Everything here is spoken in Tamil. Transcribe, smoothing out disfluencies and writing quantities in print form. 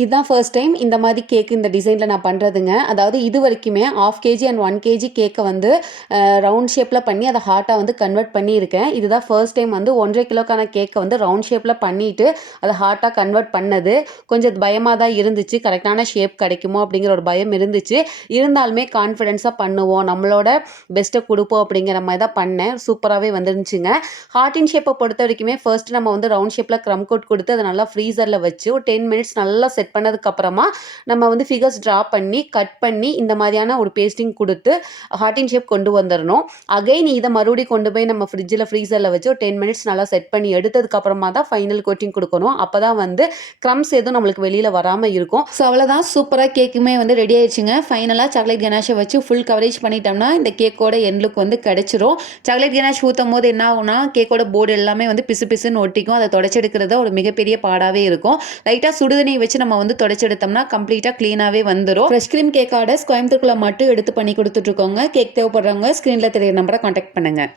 இதுதான் ஃபர்ஸ்ட் டைம் இந்த மாதிரி கேக் இந்த டிசைனில் நான் பண்ணுறதுங்க. அதாவது இது வரைக்குமே 1/2 கேஜி அண்ட் 1 கேஜி கேக்கை வந்து ரவுண்ட் ஷேப்பில் பண்ணி அதை ஹார்ட்டாக வந்து கன்வெர்ட் பண்ணியிருக்கேன். இதுதான் ஃபர்ஸ்ட் டைம் வந்து 1.5 கிலோக்கான கேக்கை வந்து ரவுண்ட் ஷேப்பில் பண்ணிவிட்டு அதை ஹார்ட்டாக கன்வெர்ட் பண்ணது. கொஞ்சம் பயமாக தான் இருந்துச்சு, கரெக்டான ஷேப் கிடைக்குமோ அப்படிங்கிற ஒரு பயம் இருந்துச்சு. இருந்தாலுமே கான்ஃபிடென்ஸாக பண்ணுவோம், நம்மளோட பெஸ்ட்டை கொடுப்போம் அப்படிங்கிற மாதிரி தான் பண்ணேன். சூப்பராகவே வந்துருந்துச்சுங்க. ஹார்ட்டின் ஷேப்பை பொறுத்த வரைக்குமே ஃபர்ஸ்ட் நம்ம வந்து ரவுண்ட் ஷேப்பில் க்ரம் கோட் கொடுத்து அதை நல்லா ஃப்ரீசரில் வச்சு ஒரு 10 மினிட்ஸ் நல்லா செட் பண்ணதுக்கப்புறமா நம்ம வந்து ஃபிகர்ஸ் ட்ரா பண்ணி கட் பண்ணி இந்த மாதிரியான ஒரு பேஸ்டிங் கொடுத்து ஹார்ட்டின் ஷேப் கொண்டு வந்துடணும். அகைன் இதை மறுபடியும் கொண்டு போய் நம்ம ஃப்ரிட்ஜில் ஃப்ரீசரில் வச்சு ஒரு 10 மினிட்ஸ் நல்லா செட் பண்ணி எடுத்ததுக்கப்புறமா தான் ஃபைனல் கோட்டிங் கொடுக்கணும். அப்போ தான் வந்து க்ரம்ஸ் எதுவும் நம்மளுக்கு வெளியில் வராமல் இருக்கும். ஸோ அவ்வளோதான், சூப்பராக கேக்குமே வந்து ரெடி ஆயிடுச்சுங்க. ஃபைனலாக சாக்லேட் கனாஷை வச்சு ஃபுல் கவரேஜ் பண்ணிட்டோம்னா இந்த கேக்கோட எண்ட் லுக் வந்து கிடைச்சிரும். சாக்லேட் கனாஷ் ஊற்றும் போது என்ன ஆகும்னா கேக்கோட போர்டு எல்லாமே வந்து பிசு பிசுன்னு ஒட்டிக்கும். அதை தொடச்செடுக்கிறது ஒரு மிகப்பெரிய பாடாகவே இருக்கும். லைட்டாக சுடுதண்ணியை வச்சு நம்ம வந்து தொடச்செடுத்தோம்னா கம்ப்ளீட்டாக க்ளீனாகவே வந்துடும். ஃப்ரெஷ் க்ரீம் கேக் ஆர்டர்ஸ் கோயம்புத்தூர்க்குள்ள மட்டும் எடுத்து பண்ணி கொடுத்துட்ருக்கோங்க. கேக் தேவைப்படுறவங்க ஸ்க்ரீனில் தெரியுற நம்பரை கான்டாக்ட் பண்ணுங்கள்.